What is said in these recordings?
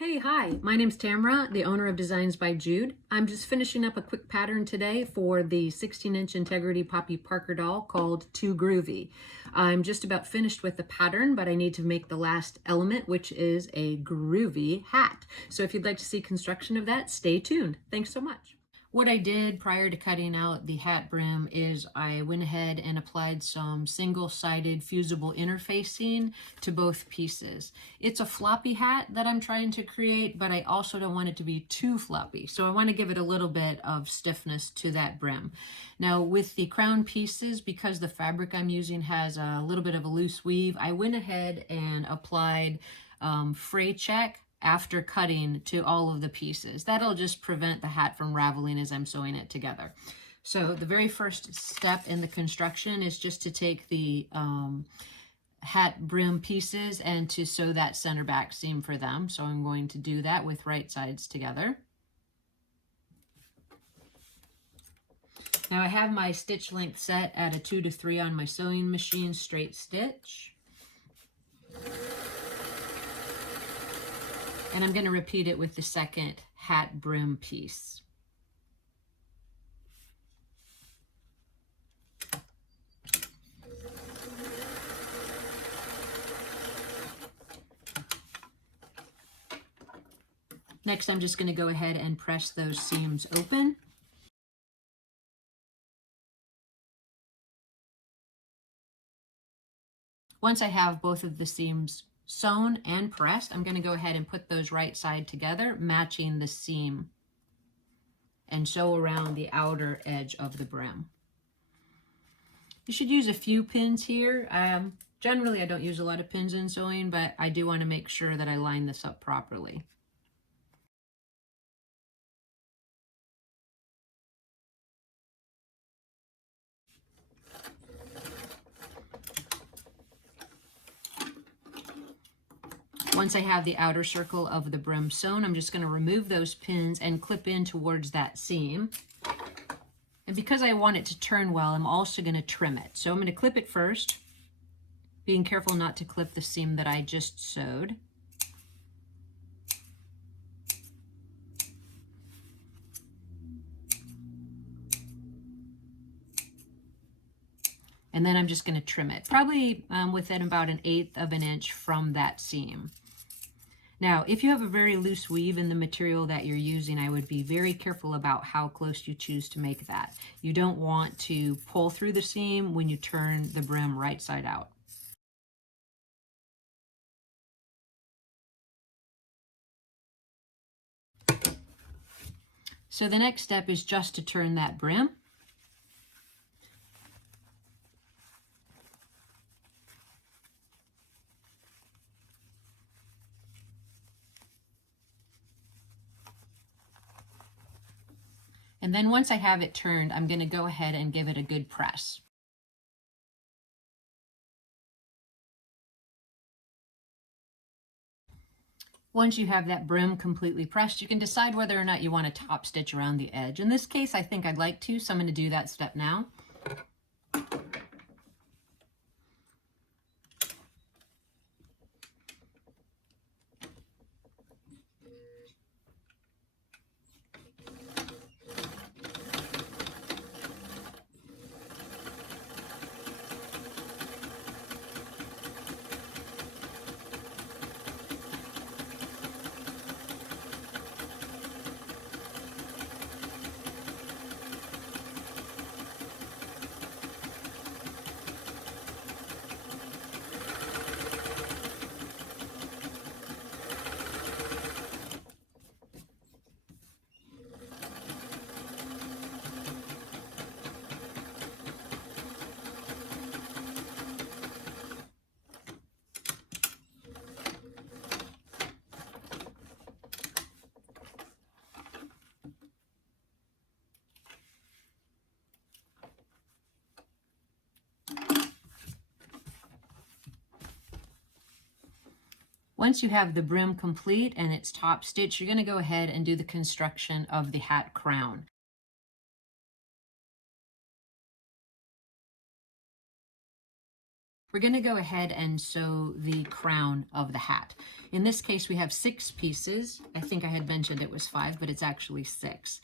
Hi, my name's Tamara, the owner of Designs by Jude. I'm just finishing up a quick pattern today for the 16-inch Integrity Poppy Parker doll called Too Groovy. I'm just about finished with the pattern, but I need to make the last element, which is a groovy hat. So if you'd like to see construction of that, stay tuned. Thanks so much. What I did prior to cutting out the hat brim is I went ahead and applied some single-sided fusible interfacing to both pieces. It's a floppy hat that I'm trying to create, but I also don't want it to be too floppy. So I want to give it a little bit of stiffness to that brim. Now with the crown pieces, because the fabric I'm using has a little bit of a loose weave, I went ahead and applied fray check after cutting to all of the pieces. That'll just prevent the hat from raveling as I'm sewing it together. So the very first step in the construction is just to take the hat brim pieces and to sew that center back seam for them. So I'm going to do that with right sides together. Now I have my stitch length set at a 2 to 3 on my sewing machine straight stitch. And I'm going to repeat it with the second hat brim piece. Next, I'm just going to go ahead and press those seams open. Once I have both of the seams sewn and pressed, I'm going to go ahead and put those right side together, matching the seam, and sew around the outer edge of the brim. You should use a few pins here. Generally, I don't use a lot of pins in sewing, but I do want to make sure that I line this up properly. Once I have the outer circle of the brim sewn, I'm just going to remove those pins and clip in towards that seam. And because I want it to turn well, I'm also going to trim it. So I'm going to clip it first, being careful not to clip the seam that I just sewed. And then I'm just going to trim it, probably within about 1/8 of an inch from that seam. Now, if you have a very loose weave in the material that you're using, I would be very careful about how close you choose to make that. You don't want to pull through the seam when you turn the brim right side out. So the next step is just to turn that brim. And then once I have it turned, I'm going to go ahead and give it a good press. Once you have that brim completely pressed, you can decide whether or not you want to top stitch around the edge. In this case, I think I'd like to, so I'm going to do that step now. Once you have the brim complete and it's top stitched, you're going to go ahead and do the construction of the hat crown. We're going to go ahead and sew the crown of the hat. In this case, we have 6 pieces. I think I had mentioned it was 5, but it's actually 6.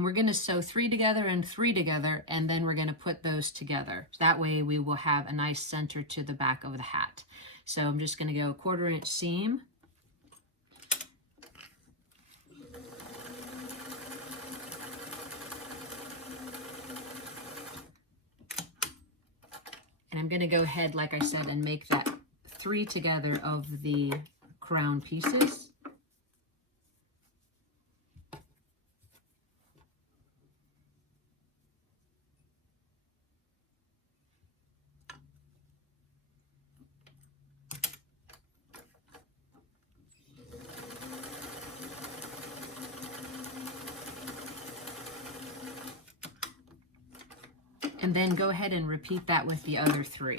We're going to sew 3 together and 3 together, and then we're going to put those together. That way we will have a nice center to the back of the hat. So I'm just going to go 1/4 inch seam. And I'm going to go ahead, like I said, and make that 3 together of the crown pieces. And then go ahead and repeat that with the other 3.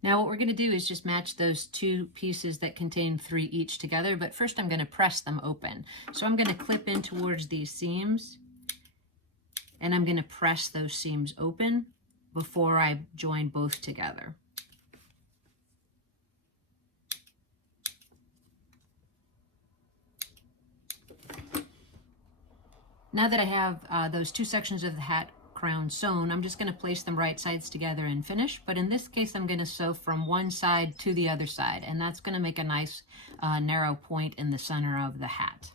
Now what we're going to do is just match those 2 pieces that contain 3 each together, but first I'm going to press them open. So I'm going to clip in towards these seams, and I'm going to press those seams open before I join both together. Now that I have those 2 sections of the hat crown sewn, I'm just going to place them right sides together and finish. But in this case, I'm going to sew from one side to the other side, and that's going to make a nice narrow point in the center of the hat.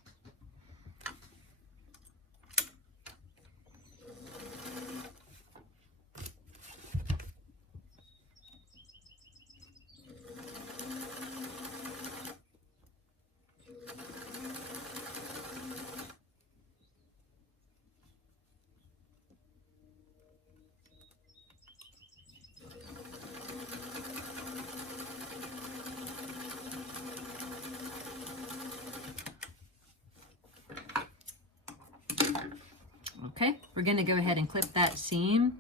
Okay, we're going to go ahead and clip that seam.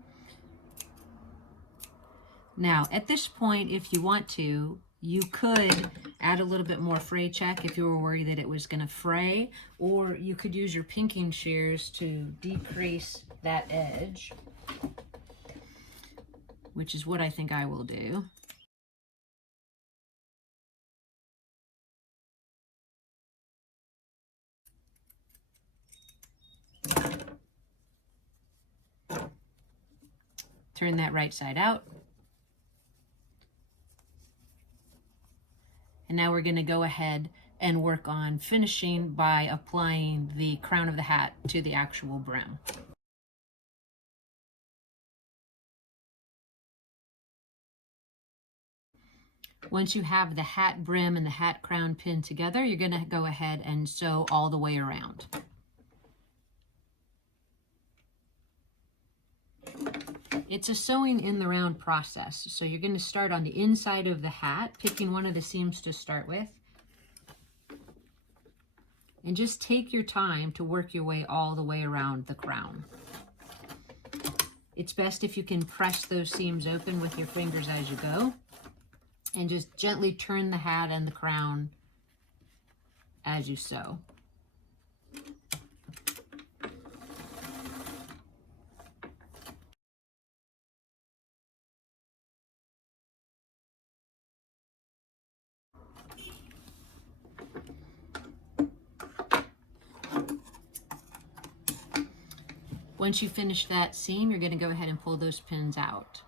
Now, at this point, if you want to, you could add a little bit more fray check if you were worried that it was going to fray, or you could use your pinking shears to decrease that edge, which is what I think I will do. Turn that right side out. And now we're going to go ahead and work on finishing by applying the crown of the hat to the actual brim. Once you have the hat brim and the hat crown pinned together, you're going to go ahead and sew all the way around. It's a sewing in the round process. So you're going to start on the inside of the hat, picking one of the seams to start with. And just take your time to work your way all the way around the crown. It's best if you can press those seams open with your fingers as you go. And just gently turn the hat and the crown as you sew. Once you finish that seam, you're going to go ahead and pull those pins out.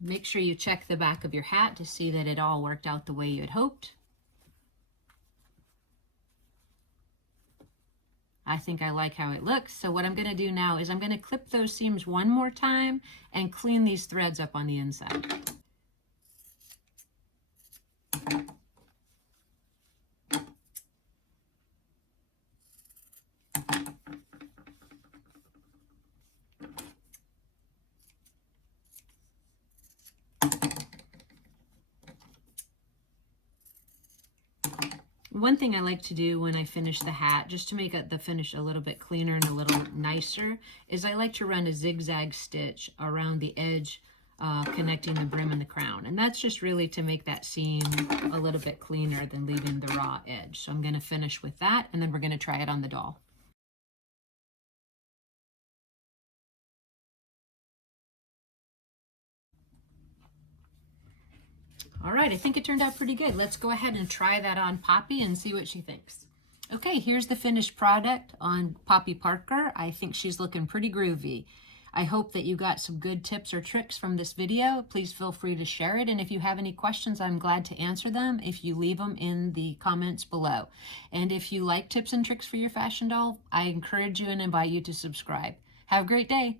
Make sure you check the back of your hat to see that it all worked out the way you had hoped. I think I like how it looks. So what I'm going to do now is I'm going to clip those seams one more time and clean these threads up on the inside. One thing I like to do when I finish the hat, just to make the finish a little bit cleaner and a little nicer, is I like to run a zigzag stitch around the edge connecting the brim and the crown. And that's just really to make that seam a little bit cleaner than leaving the raw edge. So I'm going to finish with that, and then we're going to try it on the doll. All right, I think it turned out pretty good. Let's go ahead and try that on Poppy and see what she thinks. Okay, here's the finished product on Poppy Parker. I think she's looking pretty groovy. I hope that you got some good tips or tricks from this video. Please feel free to share it. And if you have any questions, I'm glad to answer them if you leave them in the comments below. And if you like tips and tricks for your fashion doll, I encourage you and invite you to subscribe. Have a great day.